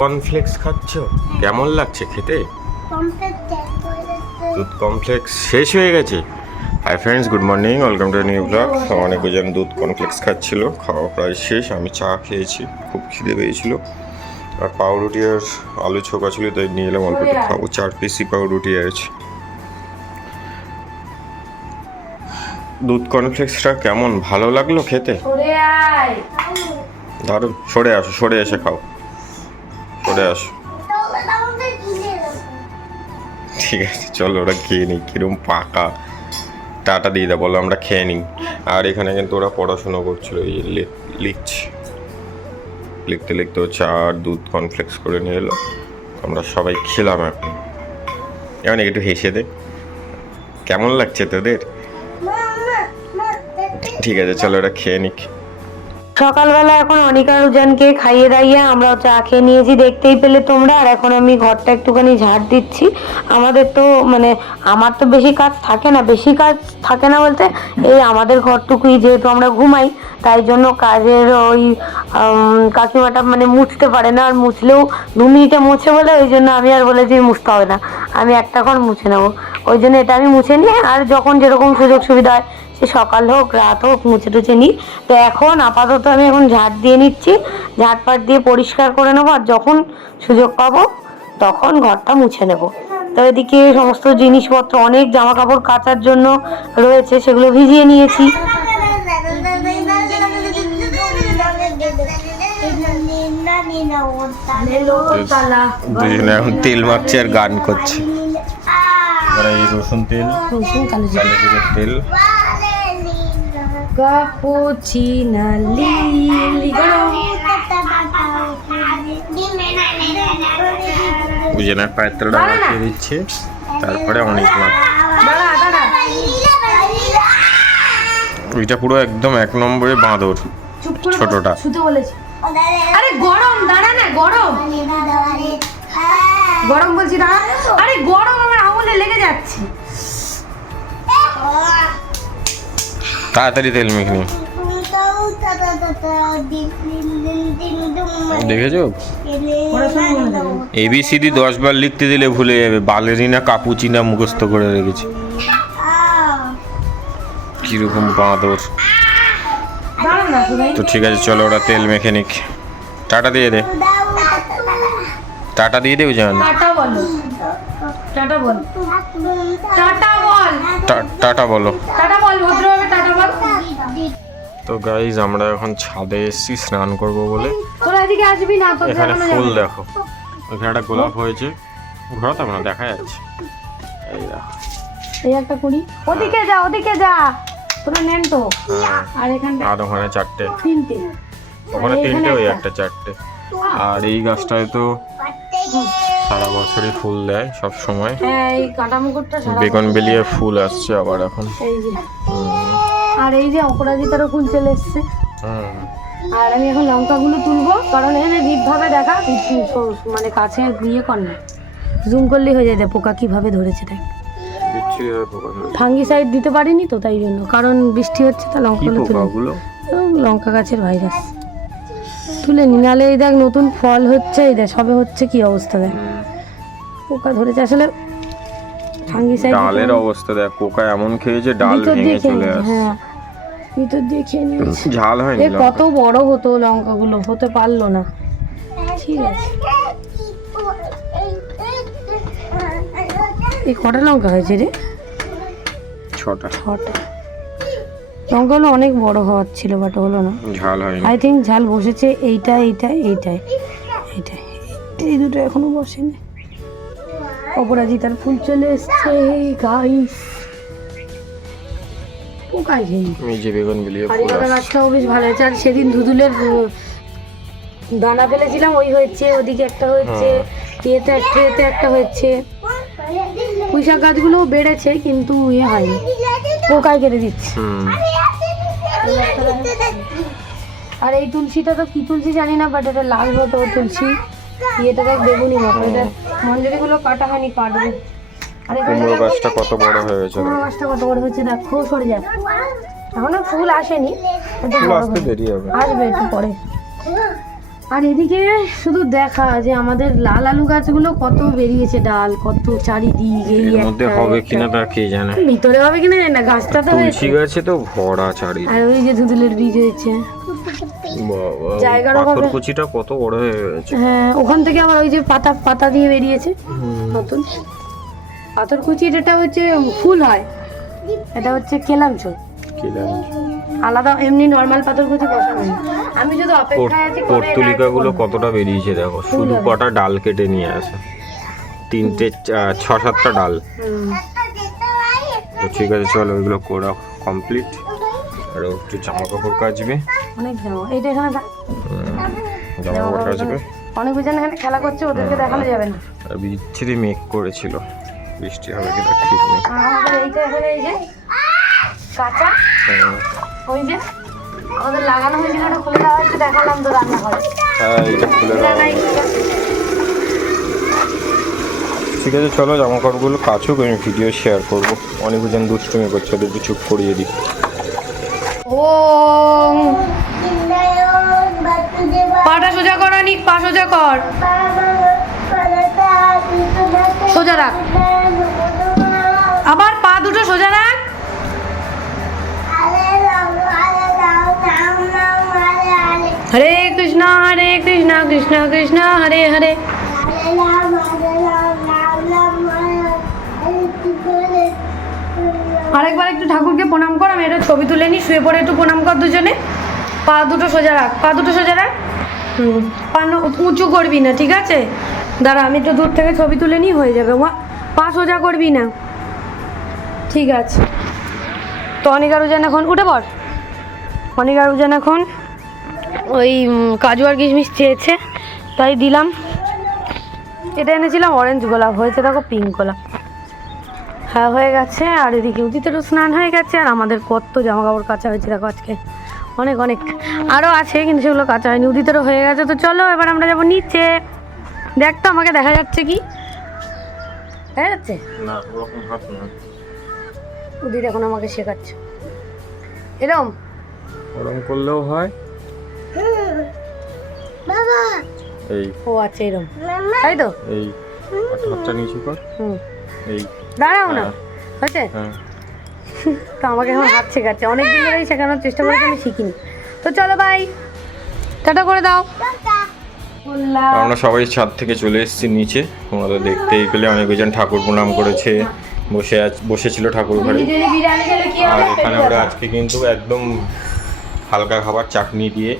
Cornflakes খাচ্ছ? কেমন লাগছে খেতে? দুধ কমপ্লেক্স শেষ হয়ে গেছে। Hi friends good morning welcome to new blog অনেকজন দুধ কমপ্লেক্স খাচ্ছিল। খাওয়া প্রায় শেষ। আমি চা খেয়েছি, খুব খিদে পেয়েছিল। আর পাউরুটি আর আলু ছোকা ছিল, তাই নিয়ে এলাম অল্প একটু খাব। চার পিসি পাউরুটি আছে। দুধ কর্নফ্লেক্সটা কেমন? ভালো লাগল খেতে? দারুণ সরে আসো সরে এসে খাও। সরে আসো। ঠিক আছে চলো ওরা খেয়ে নিই কিরম পাকা। টাটা দিয়ে দেয় বলো আমরা খেয়ে নিই। আর এখানে কিন্তু ওরা পড়াশুনো করছিল এই লিখছে। লিখতে লিখতে ও চা আর দুধ কনফ্লেক্স করে নিয়ে এলো। আমরা সবাই খেলাম এখন। এমন একটু হেসে দে। কেমন লাগছে তোদের? ঠিক আছে, চলো ওরা খেয়ে নিক। সকালবেলা এখন অনিকা রুজানকে খাইয়ে দাইয়ে আমরা চা খেয়ে নিয়েছি, দেখতেই পেলে তোমরা। আর এখন আমি ঘরটা একটুখানি ঝাড় দিচ্ছি। আমাদের তো মানে আমার তো বেশি কাজ থাকে না, বেশি কাজ থাকে না বলতে, এই আমাদের ঘরটুকুই যেহেতু আমরা ঘুমাই, তাই জন্য কাজের ওই কাকিমাটা মানে মুছতে পারে না, আর মুছলেও দু মিনিটে মুছে বলে, ওই জন্য আমি আর বলেছি মুছতে হবে না। আমি একটা ঘর মুছে নেব। ওই জন্য এটা আমি মুছে নিই আর যখন যেরকম সুযোগ সুবিধা হয় সে সকাল হোক রাত হোক মুছে টুছে নিই। তো এখন আপাতত আমি এখন ঝাড় দিয়ে নিচ্ছি। ঝাড়পাট দিয়ে পরিষ্কার করে নেব আর যখন সুযোগ পাবো তখন ঘরটা মুছে নেব। তো এদিকে সমস্ত জিনিসপত্র অনেক জামা কাপড় কাচার জন্য রয়েছে সেগুলো ভিজিয়ে নিয়েছি। এখন তেল মাখছে আর গান করছে। এই রসুন তেল রসুন কালো জিরে। তেল। কাপুচিনা লিলি গরম দুজনের পায়ের তেলটা দাঁড়া না। দিচ্ছে। তারপরে অনেক মাছ ওইটা পুরো একদম এক নম্বরে বাঁদর ছোটটা। আরে গরম দাঁড়া না গরম। গরম বলছি দাঁড়া। আরে গরম আমার আঙুলে লেগে যাচ্ছে। তাড়াতাড়ি তেল মেখে নি দেখেছ? এবিসিডি দশ বার লিখতে দিলে ভুলে যাবে। বালেরিনা কাপুচিনা মুখস্থ করে রেখেছে। কীরকম বাঁদর। তো ঠিক আছে চলো ওরা তেল মেখে নিক। টাটা দিয়ে দে। টাটা দিয়ে দেবে জান? টাটা বলো। টাটা বল। টাটা বল। টাটা বলো। টাটা বল ভদ্রভাবে টাটা বল তো গাইজ আমরা এখন ছাদে এসেছি স্নান করব বলে। এখানে ফুল দেখো। ওখানে একটা গোলাপ হয়েছে। ঘোরাতাম না দেখা যাচ্ছে। এই এই একটা কুড়ি। ওদিকে যা ওদিকে যা। তোরা নেন তো। হ্যাঁ। আর এখানটা আর ওখানে চারটে। তিনটে। ওখানে তিনটে ওই একটা। চারটে। আর এই গাছটায় তো সারা বছরই ফুল দেয় সব সময়। হ্যাঁ বেগুন বেলিয়ে ফুল আসছে আবার এখন। এই যে। আর এই যে অপরাজিতারও ফুল চলে এসছে। আর আমি এখন লঙ্কাগুলো তুলবো কারণ এখানে ভাবে দেখা মানে কাছে ইয়ে কর না। জুম করলেই হয়ে যায় পোকা কীভাবে ধরেছে দেখ। ফাঙ্গি সাইড দিতে পারিনি তো তাই জন্য। কারণ বৃষ্টি হচ্ছে তা লঙ্কাগুলো তুলে লঙ্কা গাছের ভাইরাস তুলে নি নালে এই দেখ নতুন ফল হচ্ছে এই দেখ সবে হচ্ছে কি অবস্থা দেখ। পোকা ধরেছে আসলে ফাঙ্গি সাইড ডালের অবস্থা দেখ পোকা এমন খেয়েছে ডাল ভেঙে চলে আসছে। হ্যাঁ। ভিতর দিয়ে খেয়ে নিয়েছে ঝাল হয়নি এ কত বড় হতো লঙ্কাগুলো হতে পারল না। ঠিক আছে। এই কটা লঙ্কা হয়েছে রে? ছটা। ছটা। লঙ্কাগুলো অনেক বড় হওয়ার ছিল বাট হলো না। ঝাল হয়নি। আই থিঙ্ক ঝাল বসেছে এইটা এইটা এইটাই এইটাই এই দুটো এখনও বসেনি। অপরাজিতার ফুল চলে এসছে গাইস এই যে গাছটাও বেশ ভালো হয়েছে। আর সেদিন ধুদুলের উম, দানা ফেলেছিলাম ওই হয়েছে ওদিকে একটা হয়েছে ইয়েতে একটা এতে একটা হয়েছে। পুঁই শাক গাছগুলোও বেড়েছে কিন্তু ইয়ে হয়নি। পোকায় কেটে দিচ্ছে। আর এই তুলসীটা তো কি তুলসী জানি না বাট এটা লাল মতো তুলসী। ইয়েটা দেখ বেগুনি মতো এটা মঞ্জুরিগুলো কাটা হয়নি কাটবো। কুমড়ো গাছটা কত বড় হয়ে গেছে কুমড়ো গাছটা কত বড় হচ্ছে দেখ খুব সরে যায় এখনও ফুল আসেনি ফুল আসতে দেরি হবে। আসবে একটু পরে। আর এদিকে শুধু দেখা যে আমাদের লাল আলু গাছগুলো কত বেরিয়েছে ডাল কত চারিদিক এই মধ্যে হবে কিনা তা কে জানে? ভিতরে হবে কিনা জানি না গাছটা তো তুলসী হয়েছে গাছে তো ভরা চারি আর ওই যে ধুদুলের বীজ হয়েছে। জায়গার অভাবে- কুচিটা কত বড় হয়ে গেছে। হ্যাঁ ওখান থেকে আবার ওই যে পাতা পাতা দিয়ে বেরিয়েছে। নতুন। পাথরকুচি এটা হচ্ছে ফুল হয় এটা হচ্ছে কেলাম জানি আলাদা এমনি নর্মাল পাথরকুচি বসানো আমি শুধু অপেক্ষায় আছি কবে পর্তুলিকা গুলো কতটা বেরিয়েছে দেখো? শুধু কটা ডাল কেটে নিয়ে আসে। তিনটে ছ সাতটা ডাল। ঠিক আছে চলো ওইগুলো করা কমপ্লিট আর একটু জামা কাপড় কাচবে। অনেক জামা। এইটা এখানে। জামা কাপড় কাচবে। অনেক বিজন এখানে খেলা করছে ওদেরকে দেখানো যাবে না। বিচ্ছিরি মেঘ করেছিল। বৃষ্টি হবে কিনা ঠিক নেই। আমাদের এইটা এখানে এই যে কাঁচা। ওই যে আমাদের লাগানো হয়েছিল ওটা খুলে দেওয়া হয়েছে দেখালাম তো রান্না করে হ্যাঁ এটা খুলে দেওয়া ঠিক আছে চলো জামা কাপড়গুলো কাচুক আমি ভিডিও শেয়ার করব। অনেক অনেকজন দুষ্টুমি করছে ওদেরকে চুপ করিয়ে দিই। ও পাটা সোজা কর নিক পা সোজা কর। সোজা রাখ। আবার পা দুটো সোজা রাখ। হরে কৃষ্ণ হরে কৃষ্ণ কৃষ্ণ কৃষ্ণ, হরে হরে। আরেকবার একটু ঠাকুরকে প্রণাম কর, আমি একটা ছবি তুলে নিই, শুয়ে পড়ে একটু প্রণাম কর দুজনে। পা দুটো সোজা রাখ, পা দুটো সোজা রাখ। হুম, পা উঁচু করবি না, ঠিক আছে? দাঁড়া, আমি তো দূর থেকে ছবি তুলে নিই, হয়ে যাবে। পা সোজা করবি না। ঠিক আছে। তো অনিকার উজান এখন, উঠে পড়। অনিকার উজান এখন ওই কাজু আর কিশমিশ চেয়েছে তাই দিলাম। এটা এনেছিলাম অরেঞ্জ গোলাপ হয়েছে, দেখো পিঙ্ক গোলাপ। হ্যাঁ হয়ে গেছে। আর এদিকে উদিতেরও স্নান হয়ে গেছে, আর আমাদের কত জামা কাপড় কাচা হয়েছে, দেখো আজকে। অনেক অনেক। আরও আছে, কিন্তু সেগুলো কাচা হয়নি। উদিতেরও হয়ে গেছে, তো চলো, এবার আমরা যাব নিচে। দেখ তো আমাকে দেখা যাচ্ছে কি? দেখা যাচ্ছে? না ওরকম হাত না। উদিত এখন আমাকে শেখাচ্ছে। এরম? ওরকম করলেও হয়। বাবা। এই। ও আচ্ছা এরম। তাই তো? এই হাতটা নিচু কর। হুম। এই। দাঁড়াও না। হ্যাঁ। হয়েছে? হ্যাঁ। তো আমাকে এখন হাত শেখাচ্ছে। অনেক দিন ধরেই শেখানোর চেষ্টা করেছি আমি শিখিনি। তো চলো ভাই টাটা করে দাও। আমরা সবাই ছাদ থেকে চলে এসেছি নিচে। তোমরা তো দেখতেই পেলে অনেকজন ঠাকুর প্রণাম করেছে। বসে আছ বসেছিল ঠাকুর ঘরে। আর এখানে ওরা আজকে কিন্তু একদম হালকা খাবার চাটনি দিয়ে।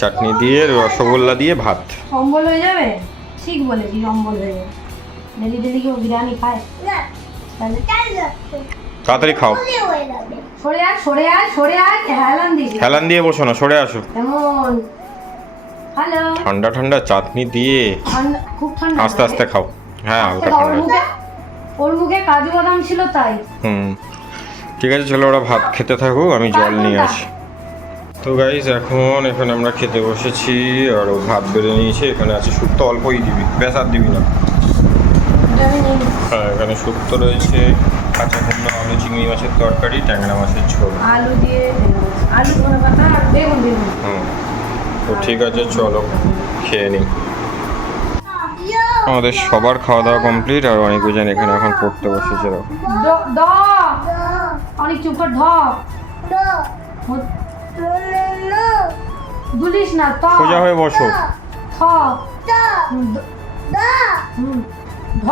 চাটনি দিয়ে রসগোল্লা দিয়ে ভাত। সম্বল হয়ে যাবে? ঠিক বলেছি সম্বল হয়ে যাবে। ডেলি ডেলি কেউ বিরিয়ানি খায়? তাড়াতাড়ি খাও। সরে আয় সরে আয় সরে আয় হেলান দিবি। হেলান দিয়ে বসো না সরে আসো। কেমন? হ্যালো ঠান্ডা ঠান্ডা চাটনি দিয়ে খুব ঠান্ডা আস্তে আস্তে খাও। হ্যাঁ হালকা ঠান্ডা। ওর মুখে কাজু বাদাম ছিল তাই। হুম। ঠিক আছে চলো ওরা ভাত খেতে থাকুক আমি জল নিয়ে আসি। তো গাইজ এখন এখানে আমরা খেতে বসেছি আর ও ভাত বেড়ে নিয়েছে এখানে আছে শুক্তো অল্পই দিবি বেশ আর দিবি না। হ্যাঁ এখানে শুক্তো রয়েছে কাঁচা কুমড়ো আলু চিংড়ি মাছের তরকারি ট্যাংরা মাছের ঝোল। আলু দিয়ে আলু ধনে পাতা আর বেগুন বেগুন হুম। তো ঠিক আছে চলো খেয়ে নিই আমাদের সবার খাওয়া দাওয়া কমপ্লিট আর অনেক জন এখানে এখন পড়তে বসেছে অনেক চুপ কর দুলিস না ত। সোজা হয়ে বসো। থ ধ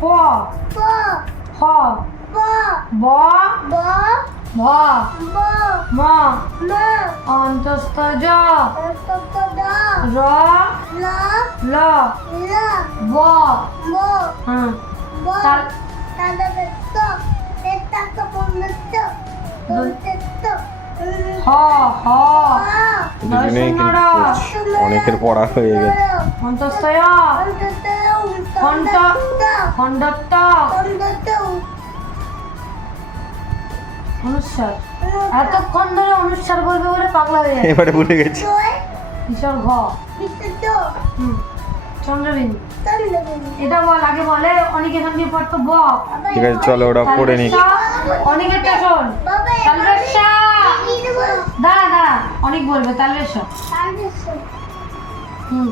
প। হ। ব। ভ ম। অন্তস্থ জ র। ল। ব। হ্যাঁ। অনেকের পড়া হয়ে গেছে। অন্তস্থয়। খণ্ড খণ্ডত্ব। অনুস্বার এতক্ষণ ধরে অনুস্বার বলবে বলে পাগলা হয়ে যায় এবারে ভুলে গেছি। ঈশ্বর ঘ। চন্দ্রবিন্দু। এটা বল আগে বলে অনেক এখান দিয়ে পড়তো বক ঠিক আছে চলো ওরা পড়ে নিক। অনেকেরটা শোন। তালবেশ দাঁড়া দাঁড়া অনেক বলবে তালবেশ হুম।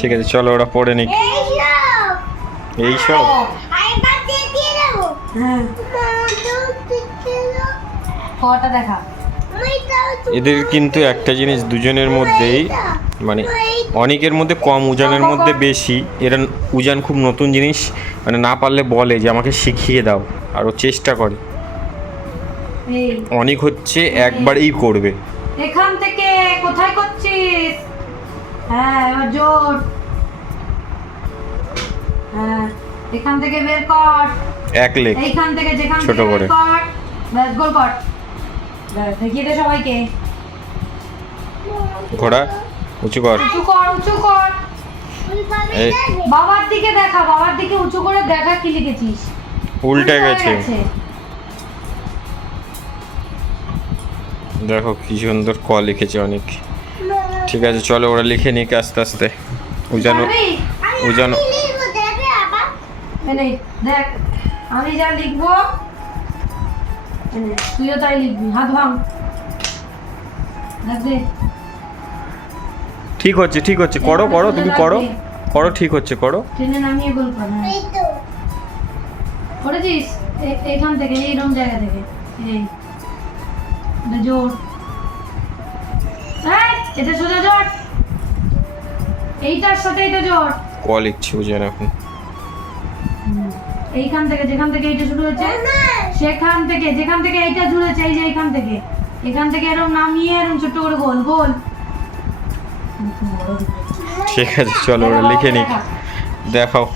ঠিক আছে চলো ওরা পড়ে নিক। এইসব! হ্যাঁ। কটা দেখা। এদের কিন্তু একটা জিনিস দুজনের মধ্যেই মানে অনেকের মধ্যে কম উজানের মধ্যে বেশি। এরা উজান খুব নতুন জিনিস মানে না পারলে বলে যে আমাকে শিখিয়ে দাও। আরও চেষ্টা করে। অনেক হচ্ছে একবারেই করবে। এখান থেকে কোথায় করছিস? হ্যাঁ জোর। হ্যাঁ এখান থেকে বের কর। এক লেখ এইখান থেকে যেখান ছোট থেকে করে। কর। ব্যাস গোল কর। দেখিয়ে দে সবাইকে। ঘোড়া উঁচু কর। উঁচু কর উঁচু কর। এই। বাবার দিকে দেখা বাবার দিকে উঁচু করে দেখা কি লিখেছিস? উল্টে গেছে। দেখো কি সুন্দর ক লিখেছে অনেক। ঠিক আছে চলো ওরা লিখে নিক আস্তে আস্তে। উজানো? উজানো দেখ আমি যা লিখব তুইও তাই লিখবি। হাত ভাঙ। ঠিক হচ্ছে ঠিক হচ্ছে। করো করো তুমি করো। করো ঠিক হচ্ছে করো। ট্রেনে নামিয়ে গোল কর হ্যাঁ। করেছিস? এখান থেকে এইরকম জায়গা থেকে। এই। জোর। এটা সোজা জোর। এইটার সাথে এটা জোর। ক লিখছি উজান এখন। এইখান থেকে যেখান থেকে এইটা শুরু হয়েছে সেখান থেকে যেখান থেকে এইটা জুড়েছে এই যে এইখান থেকে। এখান থেকে এরকম নামিয়ে এরকম ছোট্ট করে গোল গোল। ঠিক আছে চলো ওরা লিখে নিক। দেখাও।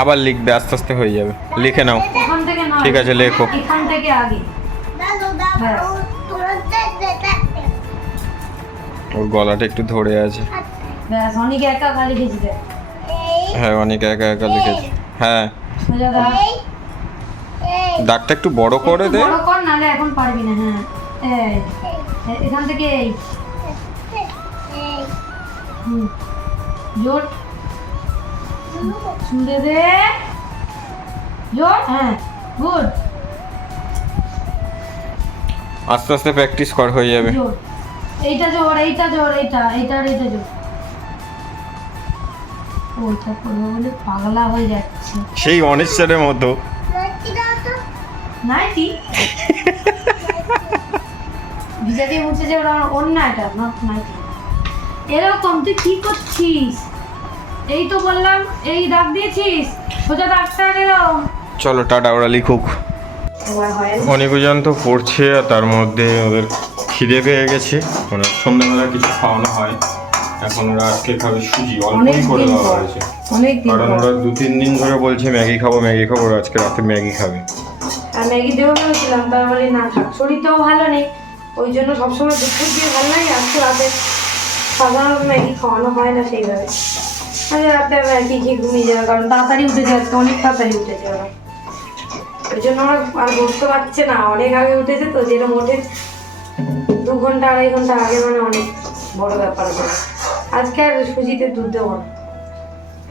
আবার লিখবে আস্তে আস্তে হয়ে যাবে। লিখে নাও। ঠিক আছে, লেখো। এখান থেকে আগে। ওর গলাটা একটু ধরে আছে। ব্যাস অনেক একা দেখ হ্যাঁ অনেক একা একা লিখেছে। হ্যাঁ। দাগটা একটু বড় করে দে। বড় কর নাহলে এখন পারবি না হ্যাঁ। এই। এখান থেকে এই। শুনতে দে। জোর। হ্যাঁ গুড। আস্তে আস্তে প্র্যাকটিস কর হয়ে যাবে। এইটা জোর এইটা জোর এইটা এইটা আর এইটা জোর। ওইটা করব বলে পাগলা হয়ে যাচ্ছে। সেই অনিশ্চরের মতো। নাইটি? ভিজা দিয়ে মুছে যে ওরা অন্য এটা না নাইটি। এরকম তুই কি করছিস? এই তো বললাম এই দাগ দিয়েছিস সোজা দাগটা এরকম চলো টাটা ওরা লিখুক। তোমার না? অনেক ওজন তো পড়ছে আর তার মধ্যে ওদের খিদে পেয়ে গেছে। মানে সন্ধ্যাবেলা কিছু খাওয়ানো হয়। এখন ওরা আজকে খাবে সুজি অনেক অল্পই করে দেওয়া হয়েছে। কারণ ওরা দু তিন দিন ধরে বলছে ম্যাগি খাব ম্যাগি খাব। ওরা আজকে রাতে ম্যাগি খাবে। আর ম্যাগি দেবো ভেবেছিলাম তার বলি না থাক শরীরটাও ভালো নেই। ওই জন্য সবসময় দুপুর দিয়ে ভালো লাগে আজকে রাতে সাধারণত ম্যাগি খাওয়ানো হয় না সেইভাবে। আরে রাতে ম্যাগি খেয়ে ঘুমিয়ে যাবে কারণ তাড়াতাড়ি উঠেছে আজকে অনেক তাড়াতাড়ি উঠেছে ওরা ওই জন্য ওরা আর বসতে পারছে না অনেক আগে উঠেছে তো যেরকম ওঠে দু ঘণ্টা আড়াই ঘণ্টা আগে মানে অনেক বড় ব্যাপার করে আজকে আর সুজিতে দুধ দেবো না।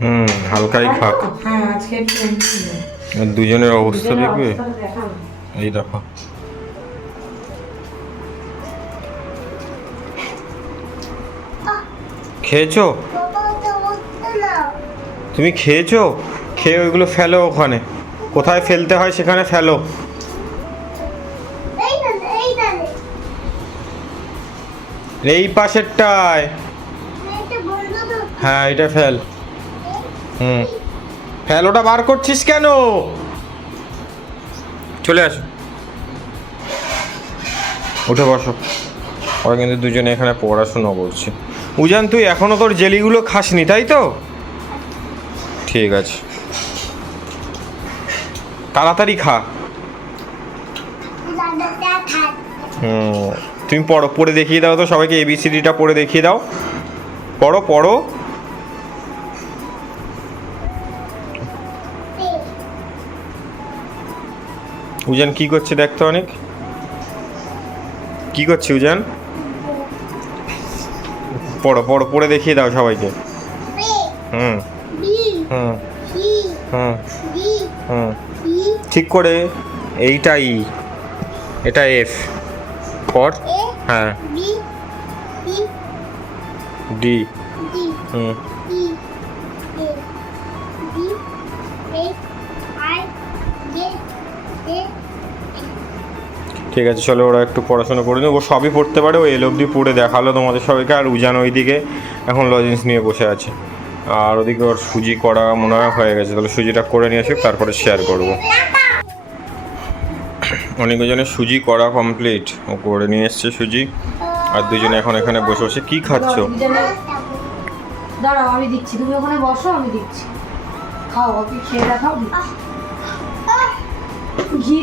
হুম হালকাই খাক। হ্যাঁ আজকে দুজনের অবস্থা দেখবে? এই দেখো। খেয়েছো? তুমি খেয়েছো? খেয়ে ওইগুলো ফেলো ওখানে। কোথায় ফেলতে হয় সেখানে ফেলো। এই পাশেরটায়। হ্যাঁ এটা ফেল। হুম। ফেল, ওটা বার করছিস কেন? চলে আসো। উঠে বসো। ওরা কিন্তু দুজনে এখানে পড়াশোনা করছে। উজান, তুই এখনও তোর জেলিগুলো খাসনি, তাই তো? ঠিক আছে। তাড়াতাড়ি খা। হুম, তুমি পড়ো, পড়ে দেখিয়ে দাও তো সবাইকে এবিসিডিটা পড়ে দেখিয়ে দাও। পড়ো পড়ো। উজান কি করছে দেখতো অনেক? কি করছে উজান? পড়ো পড়ো পড়ে দেখিয়ে দাও সবাইকে। হুম। হুম। হুম। হুম। ঠিক করে এইটা ই এটা এফ পর। হ্যাঁ। ডি হুম। ঠিক আছে চলো ওরা একটু পড়াশোনা করে নিই ও সবই পড়তে পারে ও এল অব্দি পড়ে দেখাল তোমাদের সবাইকে আর উজান ওইদিকে এখন লজেন্স নিয়ে বসে আছে। আর ওদিকে ওর সুজি করা মনে হয় হয়ে গেছে তাহলে সুজিটা করে নিয়ে আসি তারপরে শেয়ার করব। অনেকজনের সুজি করা কমপ্লিট ও করে নিয়ে এসছে সুজি আর দুজনে এখন এখানে বসে বসে কি খাচ্ছ? দাঁড়াও আমি দিচ্ছি। তুমি ওখানে বসো আমি দিচ্ছি। খাও আপনি খেয়ে দেখাও।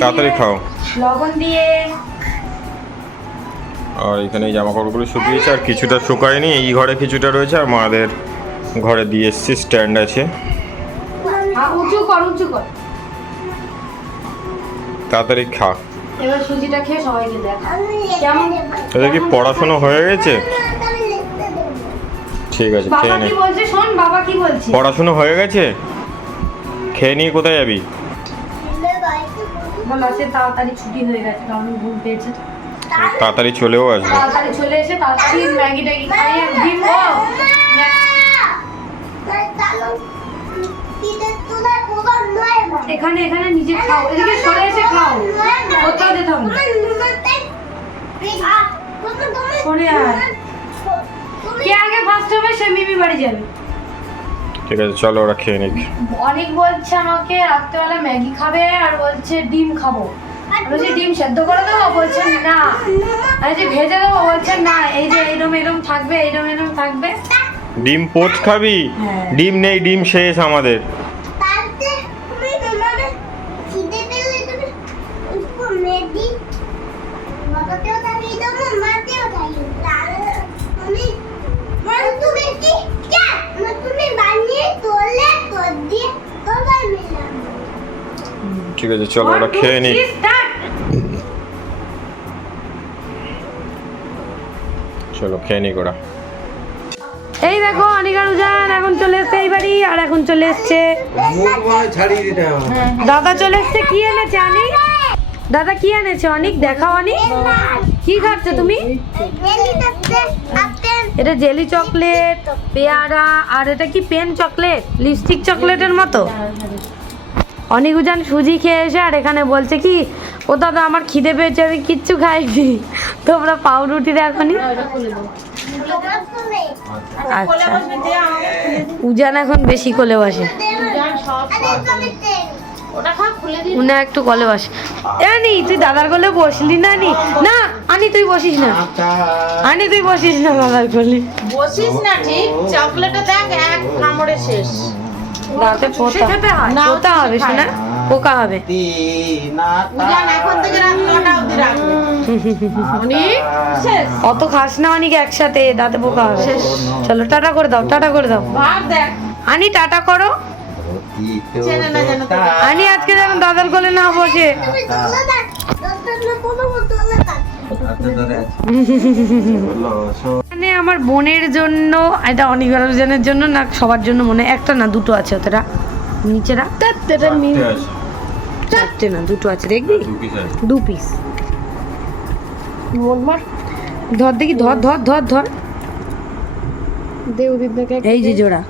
তাড়াতাড়ি খাও। লবণ দিয়ে। আর এখানে জামা কাপড়গুলো শুকিয়েছে আর কিছুটা শুকায়নি। এই ঘরে কিছুটা রয়েছে আর মাদের ঘরে দিয়ে এসছি স্ট্যান্ড আছে। উঁচু কর উঁচু কর। তাড়াতাড়ি খা। এবার সুজিটা খেয়ে সবাইকে দেখ। কেমন? এদের কি পড়াশোনা হয়ে গেছে? ঠিক আছে খেয়ে নে। কি বলছে? শোন বাবা কি বলছে? পড়াশোনা হয়ে গেছে? খেয়ে নিয়ে কোথায় যাবি? বলো সে তাড়াতাড়ি ছুটি হয়ে গেছে কারণ ঘুম পেয়েছে। তাড়াতাড়ি চলেও আসবে। তাড়াতাড়ি চলে এসে তাড়াতাড়ি ম্যাগি ট্যাগি খাইয়ে ডিম এখানে এখানে নিজে খাও। এদিকে সরে এসে খাও। কোথাও যেতে হবে সরে আয়। কে আগে ফার্স্ট হবে সে মিমি বাড়ি যাবে। ঠিক আছে চলো ওরা খেয়ে নিক। অনেক বলছে আমাকে রাত্রেবেলা ম্যাগি খাবে আর বলছে ডিম খাব। বলছি ডিম সেদ্ধ করে দেবো? বলছে না। আর যে ভেজে দেবো বলছে না এই যে এইরকম এরম থাকবে এইরকম এরম থাকবে। ডিম পোচ খাবি? হ্যাঁ। ডিম নেই ডিম শেষ আমাদের। ঠিক আছে চলো ওরা খেয়ে নিক চলো খেয়ে নিক ওরা। এই দেখো অনিকার উজান এখন চলে এসছে এই বাড়ি আর এখন চলে এসছে। দাদা চলে এসছে কি এনেছে অনিক দাদা কি এনেছে অনিক? দেখাও অনিক। কি খাচ্ছ তুমি? এটা জেলি চকলেট পেয়ারা আর এটা কি পেন চকলেট? লিপস্টিক চকলেটের মতো? অনেক উজান সুজি খেয়ে এসে আর এখানে বলছে কি, ও দাদা, আমার খিদে পেয়েছে, আমি কিচ্ছু খাইনি। তোমরা পাউরুটির এখনই আচ্ছা। উজান এখন বেশি কোলে বসে। উনা একটু কোলে বসে। আনি তুই দাদার কোলে বসলি না নি? না, আনি, তুই বসিস না। আনি, তুই বসিস না দাদার কোলে। বসিস না, ঠিক? চকলেটটা দেখ, এক কামড়ে শেষ। দাঁতে পোতা। না, পোতা ওটা হবে শোনা পোকা হবে। অত খাস না অনেক একসাথে দাঁতে পোকা হবে। চলো টাটা করে দাও টাটা করে দাও। আনি টাটা করো। আনি আজকে যেন দাদার কোলে না বসে। মানে আমার বোনের জন্য এটা অনিগারজনের জন্য না সবার জন্য মনে হয় একটা না দুটো আছে ওতরা নিচে রাখ। এটা মি- চারটে না দুটো আছে দেখবি? দু পিস ধর দেখি ধর ধর ধর ধর। এই যে জোড়া।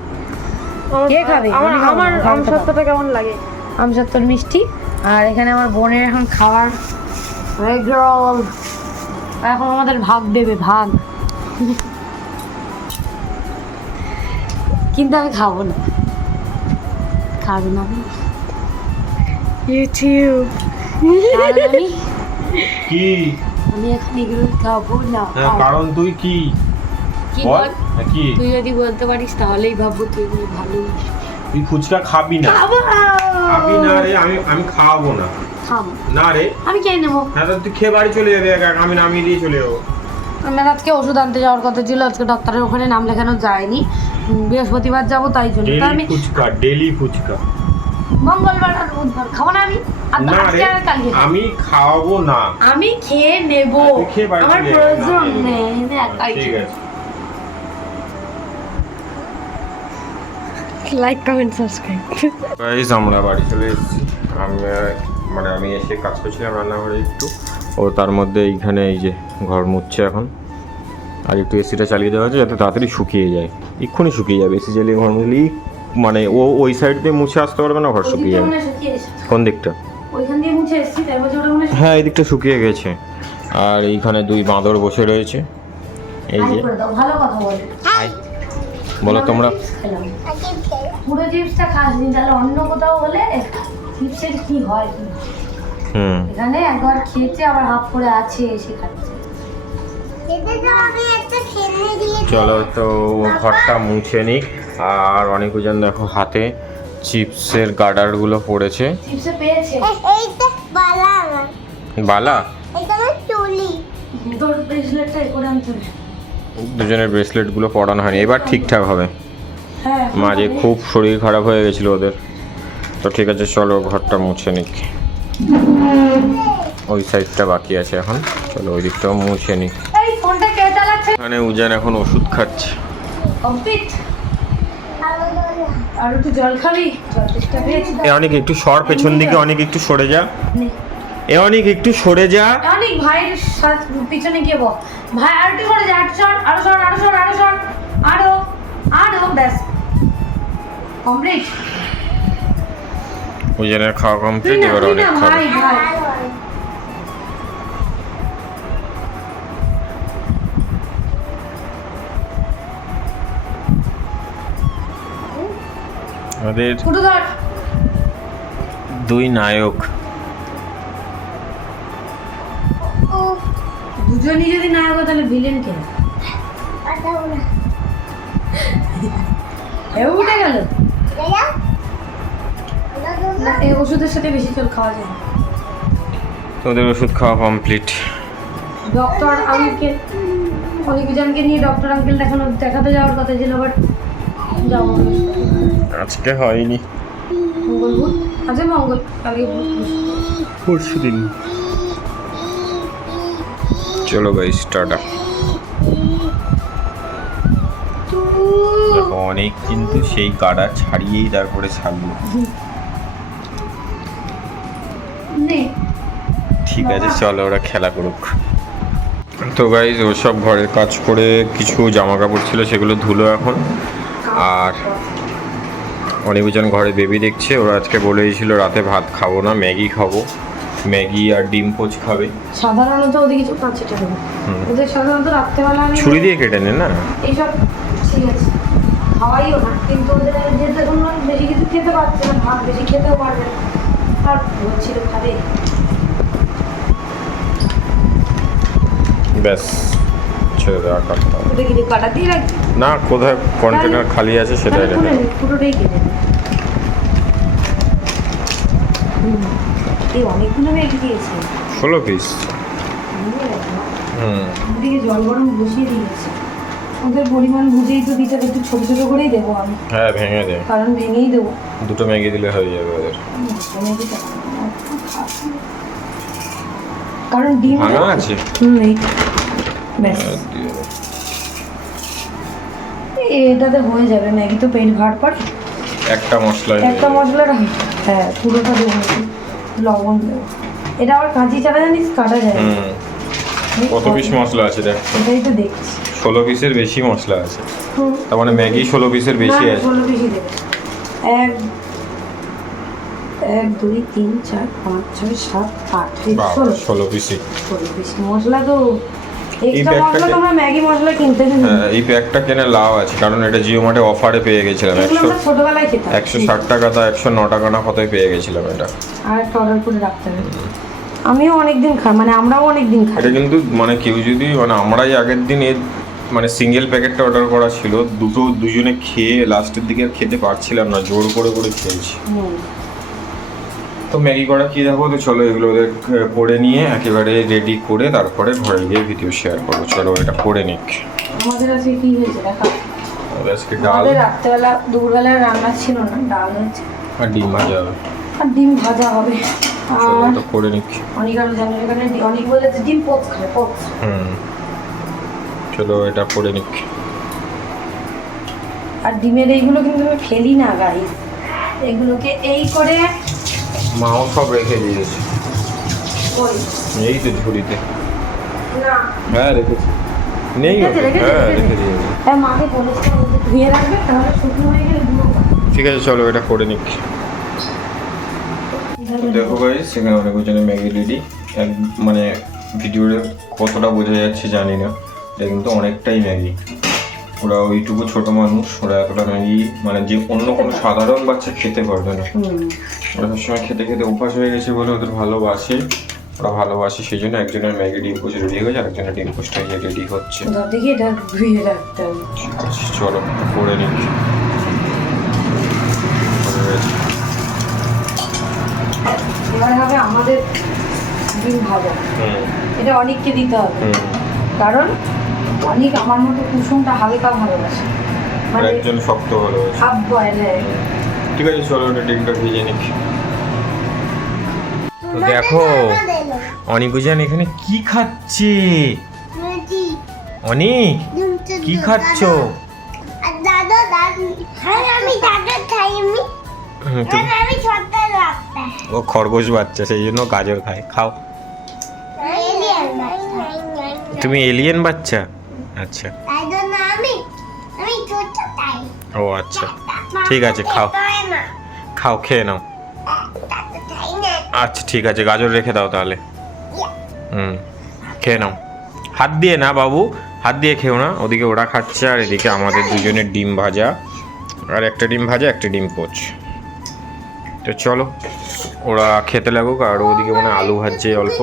কে খাবে? আমার আমি আমার কেমন লাগে? আমসত্তর মিষ্টি। আর এখানে আমার বোনের এখন খাওয়ার এগ রোল এখন আমাদের ভাগ দেবে ভাগ। কিন্তু আমি খাব না। খাবে না আমি। ইউটিউব আমি। কি? আমি এখন এগুলো খাব না। হ্যাঁ, কারণ তুই কি? কি বল। বল? হ্যাঁ, কি? তুই যদি বলতে পারিস তাহলেই ভাববো তুই ভালো তুই ফুচকা খাবি না। খাবি! না রে আমি আমি খাওয়াবো না। খাব। না রে। আমি খেয়ে নেব। না তুই খেয়ে বাড়ি চলে যাবে আমি নামিয়ে দিয়ে চলে যাব। আমার আজকে ওষুধ আনতে যাওয়ার কথা ছিল আজকে ডক্টরের ওখানে নাম লেখানো যায়নি। বৃহস্পতিবার যাব তাই জন্য। আমি ফুচকা ডেলি ফুচকা। মঙ্গলবার আর বুধবার। খাব না আমি? আমি খাওয়াবো না। আমি খেয়ে নেব। আমার প্রয়োজন নেই ঠিক আছে। লাইক কমেন্ট সাবস্ক্রাইব গাইজ আমরা বাড়ি চলে এসেছি। আমি মানে আমি এসে কাজ করছিলাম রান্নাঘরে একটু। ও তার মধ্যে এইখানে এই যে ঘর মুছছে এখন। আর একটু এসিটা চালিয়ে দেওয়া হয়েছে যাতে তাড়াতাড়ি শুকিয়ে যায়। এক্ষুনি শুকিয়ে যাবে এসি চালিয়ে ঘর মুছলেই মানে ও ওই সাইড দিয়ে মুছে আসতে পারবে না ঘর শুকিয়ে যাবে। কোন দিকটা? হয় এই দিকটা শুকিয়ে গেছে। আর এইখানে দুই বাঁদর বসে রয়েছে। এই যে বলে। তোমরা। পুরো চিপসটা খাসনি তাহলে অন্য কোথাও হলে চিপসের কি হয়? এখানে একবার খেয়েছে আবার হাফ করে আছে এসে খাচ্ছে। চলো তো ঘরটা মুছে নিক। আর অনেক অনেকজন দেখো হাতে চিপসের গার্ডারগুলো পড়েছে। চিপসে পেয়েছে। এইটা বালা। দুজনের ব্রেসলেটগুলো পরানো হয়নি। এবার ঠিকঠাক হবে। হ্যাঁ মাঝে খুব শরীর খারাপ হয়ে গেছিল ওদের। তো ঠিক আছে চলো ঘরটা মুছে নিক। ওই সাইডটা বাকি আছে এখন। চলো ওই দিকটাও মুছে নিক এই ফোনটা কে চালাচ্ছে? এখানে উজান এখন ওষুধ খাচ্ছে। অনেক একটু সর পেছন দিকে অনেক একটু সরে যা। এ অনেক একটু সরে যা। অনেক ভাইয়ের পিছনে গিয়ে বল। ভাই আর একটু সরে যা আরও সর আরও সর আরও সর আরও সর। আরও আরও ব্যাস। কমপ্লিট? উজানের খাওয়া কমপ্লিট এবার অনেক খাবে। আমাদের দুই নায়ক। দুজনই যদি না আগো তাহলে ভিলেন কে? এ উঠে গেল। না এই ওষুধের সাথে বেশি জল খাওয়া যায় না। তোদের ওষুধ খাওয়া কমপ্লিট ডক্টর আঙ্কেল অলিভিজানকে নিয়ে ডক্টর আঙ্কেল দেখানো দেখাতে যাওয়ার কথা ছিল বাট যাব আজকে হয়নি। মঙ্গল বুধ আজকে মঙ্গল কালকে পরশু দিন চলো গাইস টাটা। দেখো অনেক কিন্তু সেই গাড়া ছাড়িয়েই তারপরে ছাড়লো। ঠিক আছে চলো ওরা খেলা করুক। তো গাইজ ওসব ঘরের কাজ করে কিছু জামা কাপড় ছিল সেগুলো ধুলো এখন। আর অনেকজন ঘরে বেবি দেখছে ওরা আজকে বলে বলেছিল রাতে ভাত খাব না ম্যাগি খাব। ম্যাগি আর ডিম পোচ খাবে। সাধারণত ওদিকে কিছু পাঁচ টাকা। ওদের সাধারণত রাত্রেবেলা আমি ছুরি দিয়ে কেটে নে না? এইসব ঠিক আছে খাওয়াইও না। কিন্তু ওদের যেতে বেশি কিছু খেতে পারছে না ভাত বেশি খেতেও পারবে না। আর বলছিল খাবে। ব্যাস ছেড়ে দেওয়া ওটা কাটা দিয়ে রাখবি? না কোথায় কন্টেনার খালি আছে সেটাই রেখে পুরোটাই কেটে এই অনেকগুলো মেঘ দিয়েছে। ষোলো পিস হুম। জল গরম বসিয়ে দিয়েছে। ওদের পরিমাণ বুঝেই তো দিতে একটু ছোটো ছোটো করেই দেবো আমি। হ্যাঁ ভেঙে দে। কারণ ভেঙেই দেবো। দুটো ম্যাগি দিলে হয়ে যাবে ওদের। কারণ ডিম ভাঙা আছে? হুম এই ব্যাস। এটাতে হয়ে যাবে ম্যাগি তো পেট ভার করে একটা মশলা একটা মশলা হ্যাঁ পুরোটা দেবো। লবণ দেবো। এটা আবার কাঁচি ছাড়া জানিস? কাটা যায়। কত পিস মশলা আছে দেখ। এটাই তো দেখছি। ষোলো পিসের বেশি মশলা আছে। তার মানে ম্যাগি ষোলো পিসের বেশি আছে। ষোলো বেশি দেবে। এক এক দুই তিন চার পাঁচ ছয় সাত আট ষোলো। বেশি মশলা তো এই এক্সট্রা ব্যাগটাতে- তোমরা ম্যাগি মশলা কিনতে হ্যাঁ, এই প্যাকটা কেনে লাভ আছে কারণ এটা জিও মার্টে অফারে পেয়ে গেছিলাম। একশো ছোটবেলায় খেতাম। একশো ষাট টাকা তা একশো ন টাকা না কতই পেয়ে গেছিলাম এটা। আর একটা অর্ডার করে রাখতে হবে। আমিও অনেকদিন খাই মানে আমরাও অনেকদিন খাই। এটা কিন্তু মানে কেউ যদি মানে আমরাই আগের দিন এর মানে সিঙ্গেল প্যাকেটটা অর্ডার করা ছিল দুটো দুজনে খেয়ে লাস্টের দিকে আর খেতে পারছিলাম না জোর করে করে খেয়েছি। তো ম্যাগি করা কি দেখো? তো চলো এগুলো ওদের করে নিয়ে একেবারে রেডি করে তারপরে ঘরে গিয়ে ভিডিও শেয়ার করব। চলো এটা করে নিক। আমাদের আজকে কি হয়েছে দেখা? আজকে ডাল। আমাদের রাত্রেবেলা দুপুরবেলায় রান্না ছিল না ডাল হয়েছে। আর ডিম ভাজা হবে। আর ডিম ভাজা হবে। আর এটা করে নিক। অনেক আরও জানেন এখানে অনেক বলেছে ডিম পোচ খাবে পোচ হুম। চলো এটা করে নিক। আর ডিমের এইগুলো কিন্তু আমি ফেলি না গাই এগুলোকে এই করে মাও সব রেখে দিয়েছে এই তো ঝুড়িতে। না। হ্যাঁ রেখেছি। নেই? হ্যাঁ। রেখে দিয়েছে হ্যাঁ হয়ে ঠিক আছে চলো এটা করে নিক। দেখো গাইস সেখানে অনেক ওজনে ম্যাগি রেডি এক মানে ভিডিওতে কতটা বোঝা যাচ্ছে জানি না এটা কিন্তু অনেকটাই ম্যাগি। ওরা ওইটুকু ছোট মানুষ ওরা এতটা ম্যাগি মানে যে অন্য কোনো সাধারণ বাচ্চা খেতে পারবে না। ওরা সবসময় খেতে খেতে অভ্যাস হয়ে গেছে বলে ওদের ভালোবাসে। ওরা ভালোবাসে সেই জন্য একজনের ম্যাগি ডিম পোস্ট রেডি হয়ে গেছে আরেকজনের ডিম পোস্টটা রেডি হচ্ছে। দেখি এটা ধুয়ে রাখতে হবে। চলো করে। এবার হবে আমাদের ডিম ভাজা। এটা অনেককে দিতে হবে। কারণ অনেক আমার মতো কুসুমটা হালকা ভালোবাসে। মানে একজন শক্ত ভালোবাসে। হাফ বয়েলে। ঠিক আছে চলো ওটা ডিমটা ভিজে নিচ্ছি তো দেখো অনিকুজান এখানে কি খাচ্ছে? অনিক কি খাচ্ছো? হ্যাঁ হ্যাঁ ও খরগোশ বাচ্চা সেই জন্য গাজর খায়। খাও। তুমি এলিয়েন বাচ্চা? আচ্ছা। তাই জন্য আমি আমি ছোট তাই। ও আচ্ছা। ঠিক আছে, খাও। খাও খেয়ে নাও। আচ্ছা ঠিক আছে গাজর রেখে দাও তাহলে। হুম খেয়ে নাও। হাত দিয়ে না বাবু হাত দিয়ে খেও না। ওদিকে ওরা খাচ্ছে আর এদিকে আমাদের দুজনের ডিম ভাজা। আর একটা ডিম ভাজা একটা ডিম পোচ। তো চলো ওরা খেতে লাগুক আর ওদিকে মনে আলু ভাজছে অল্প।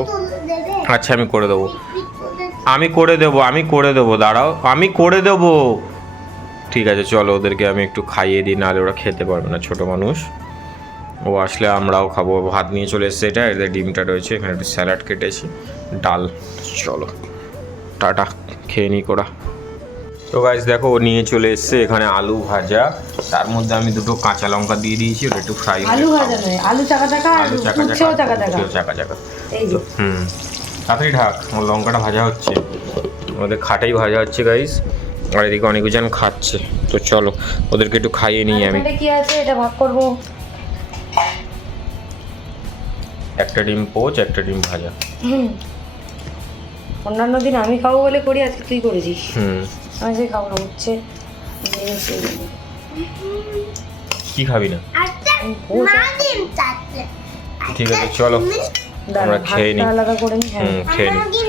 আচ্ছা আমি করে দেবো। আমি করে দেবো আমি করে দেবো দাঁড়াও আমি করে দেবো। ঠিক আছে চলো ওদেরকে আমি একটু খাইয়ে দিই নাহলে ওরা খেতে পারবে না ছোট মানুষ। ও আসলে আমরাও খাব ভাত নিয়ে চলে এসছে এটা এদের ডিমটা রয়েছে এখানে একটু স্যালাড কেটেছি ডাল চলো টাটা খেয়ে নিই কোরা তো গাইজ দেখো ও নিয়ে চলে এসছে এখানে আলু ভাজা তার মধ্যে আমি দুটো কাঁচা লঙ্কা দিয়ে দিয়েছি ওটা একটু ফ্রাই আলু ভাজা নয় আলু চাকা চাকা আলু চাকা চাকা চাকা চাকা। হুম। তাড়াতাড়ি ঢাক আমার লঙ্কাটা ভাজা হচ্ছে। আমাদের খাটাই ভাজা হচ্ছে গাইস আর এদিকে অনেকজন খাচ্ছে। তো চলো ওদেরকে একটু খাইয়ে নিই আমি। কি আছে? এটা ভাগ করব। একটা ডিম পোচ একটা ডিম ভাজা। হুম। অন্যান্য দিন আমি খাব বলে করি আজকে তুই করেছিস। হুম। আমি যে খাব না হচ্ছে কি খাবি না? আচ্ছা ঠিক আছে চলো। আমরা খেয়ে ভাতটা নিই আলাদা করে নি হ্যাঁ হুম খেয়ে নিই আমাকে